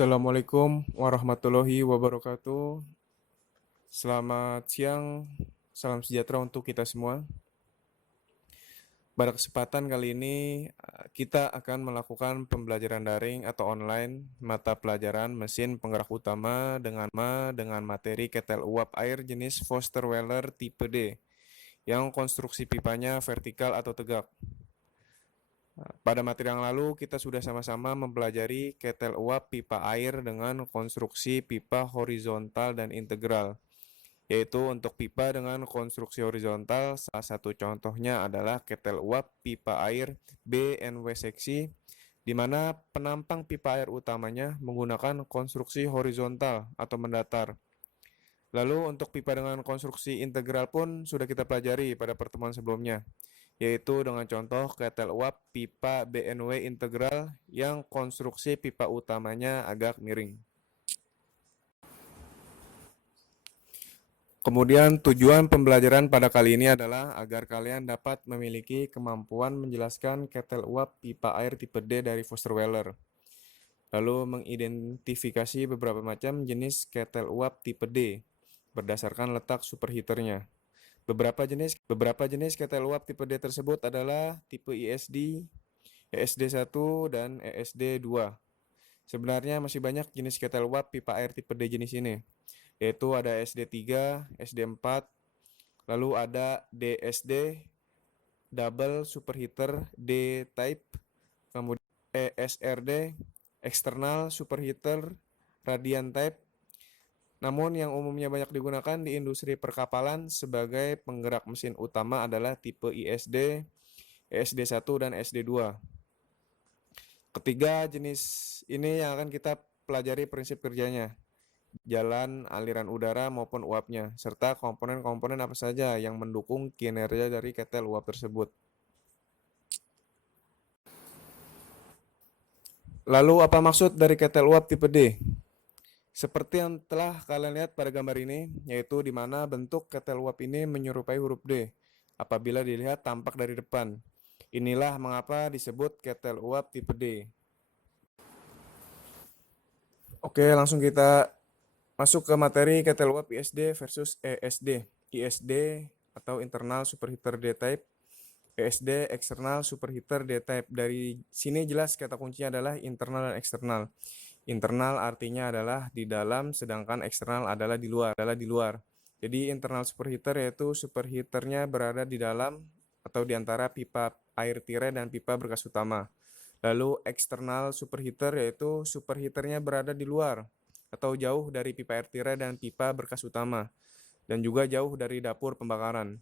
Assalamualaikum warahmatullahi wabarakatuh. Selamat siang, salam sejahtera untuk kita semua. Pada kesempatan kali ini kita akan melakukan pembelajaran daring atau online mata pelajaran mesin penggerak utama dengan materi ketel uap air jenis Foster Weller tipe D yang konstruksi pipanya vertikal atau tegak. Pada materi yang lalu kita sudah sama-sama mempelajari ketel uap pipa air dengan konstruksi pipa horizontal dan integral. Yaitu untuk pipa dengan konstruksi horizontal, salah satu contohnya adalah ketel uap pipa air BNW seksi, di mana penampang pipa air utamanya menggunakan konstruksi horizontal atau mendatar. Lalu untuk pipa dengan konstruksi integral pun sudah kita pelajari pada pertemuan sebelumnya, yaitu dengan contoh ketel uap pipa BNW integral yang konstruksi pipa utamanya agak miring. Kemudian tujuan pembelajaran pada kali ini adalah agar kalian dapat memiliki kemampuan menjelaskan ketel uap pipa air tipe D dari Foster Weller. Lalu mengidentifikasi beberapa macam jenis ketel uap tipe D berdasarkan letak superheaternya. Beberapa jenis ketel uap tipe D tersebut adalah tipe ISD, ESD1, dan ESD2. Sebenarnya masih banyak jenis ketel uap pipa air tipe D jenis ini, yaitu ada SD3, SD4, lalu ada DSD, double superheater D-type, kemudian ESRD, external superheater radiant type. Namun yang umumnya banyak digunakan di industri perkapalan sebagai penggerak mesin utama adalah tipe ISD, ESD1, dan SD2. Ketiga jenis ini yang akan kita pelajari prinsip kerjanya, jalan aliran udara maupun uapnya, serta komponen-komponen apa saja yang mendukung kinerja dari ketel uap tersebut. Lalu apa maksud dari ketel uap tipe D? Seperti yang telah kalian lihat pada gambar ini, yaitu di mana bentuk ketel uap ini menyerupai huruf D apabila dilihat tampak dari depan. Inilah mengapa disebut ketel uap tipe D. Oke, langsung kita masuk ke materi ketel uap ISD versus ESD. ISD atau internal superheater D-type, ESD external superheater D-type. Dari sini jelas kata kuncinya adalah internal dan eksternal. Internal artinya adalah di dalam, sedangkan eksternal adalah di luar. Jadi internal superheater yaitu superheaternya berada di dalam atau di antara pipa air tirai dan pipa berkas utama. Lalu eksternal superheater yaitu superheaternya berada di luar atau jauh dari pipa air tirai dan pipa berkas utama, dan juga jauh dari dapur pembakaran.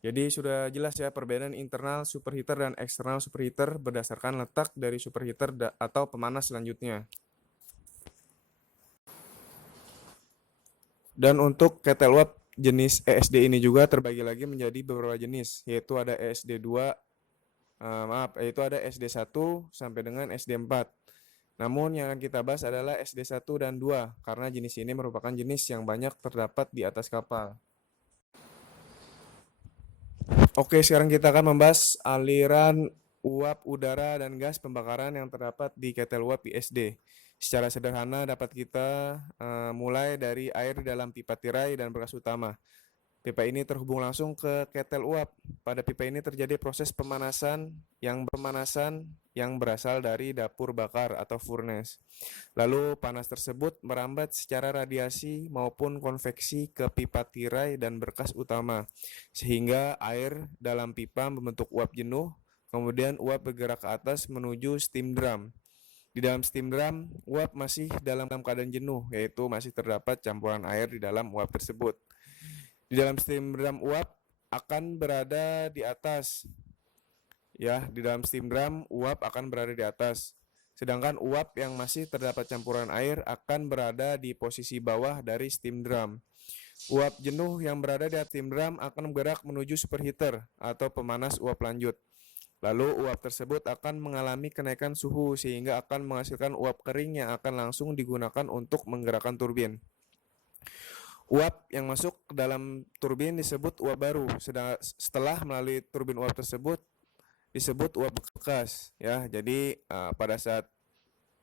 Jadi sudah jelas ya perbedaan internal superheater dan eksternal superheater berdasarkan letak dari superheater atau pemanas selanjutnya. Dan untuk ketel uap jenis ESD ini juga terbagi lagi menjadi beberapa jenis, yaitu ada ESD2, yaitu ada SD1 sampai dengan SD4. Namun yang akan kita bahas adalah SD1 dan 2, karena jenis ini merupakan jenis yang banyak terdapat di atas kapal. Oke, sekarang kita akan membahas aliran uap udara dan gas pembakaran yang terdapat di ketel uap ISD. Secara sederhana dapat kita mulai dari air di dalam pipa tirai dan berkas utama. Pipa ini terhubung langsung ke ketel uap. Pada pipa ini terjadi proses pemanasan yang berasal dari dapur bakar atau furnace. Lalu panas tersebut merambat secara radiasi maupun konveksi ke pipa tirai dan berkas utama, sehingga air dalam pipa membentuk uap jenuh, kemudian uap bergerak ke atas menuju steam drum. Di dalam steam drum, uap masih dalam keadaan jenuh, yaitu masih terdapat campuran air di dalam uap tersebut. Di dalam steam drum uap akan berada di atas. Ya, di dalam steam drum uap akan berada di atas. Sedangkan uap yang masih terdapat campuran air akan berada di posisi bawah dari steam drum. Uap jenuh yang berada di atas steam drum akan bergerak menuju superheater atau pemanas uap lanjut. Lalu uap tersebut akan mengalami kenaikan suhu sehingga akan menghasilkan uap kering yang akan langsung digunakan untuk menggerakkan turbin. Uap yang masuk ke dalam turbin disebut uap baru. Setelah melalui turbin uap tersebut disebut uap bekas. Ya, jadi pada saat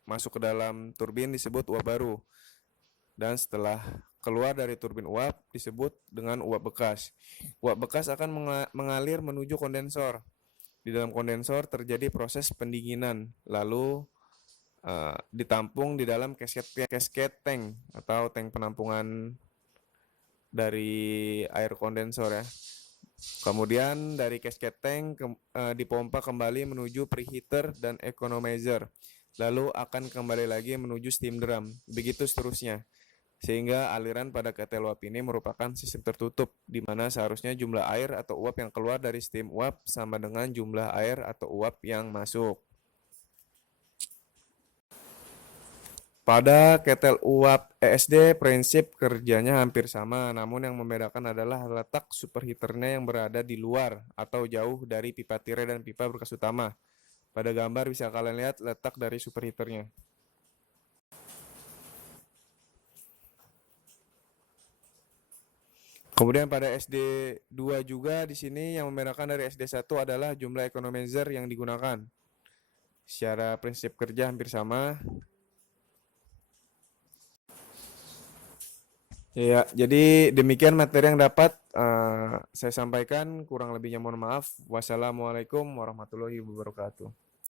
masuk ke dalam turbin disebut uap baru. Dan setelah keluar dari turbin uap disebut dengan uap bekas. Uap bekas akan mengalir menuju kondensor. Di dalam kondensor terjadi proses pendinginan, lalu ditampung di dalam cascade tank atau tank penampungan dari air kondensor ya. Kemudian dari cascade tank dipompa kembali menuju preheater dan economizer. Lalu akan kembali lagi menuju steam drum. Begitu seterusnya. Sehingga aliran pada ketel uap ini merupakan sistem tertutup, di mana seharusnya jumlah air atau uap yang keluar dari steam uap sama dengan jumlah air atau uap yang masuk. Pada ketel uap ESD, prinsip kerjanya hampir sama, namun yang membedakan adalah letak superheaternya yang berada di luar atau jauh dari pipa tirai dan pipa berkas utama. Pada gambar bisa kalian lihat letak dari superheaternya. Kemudian pada SD2 juga di sini yang membedakan dari SD1 adalah jumlah economizer yang digunakan. Secara prinsip kerja hampir sama. Ya, jadi demikian materi yang dapat saya sampaikan. Kurang lebihnya mohon maaf. Wassalamualaikum warahmatullahi wabarakatuh.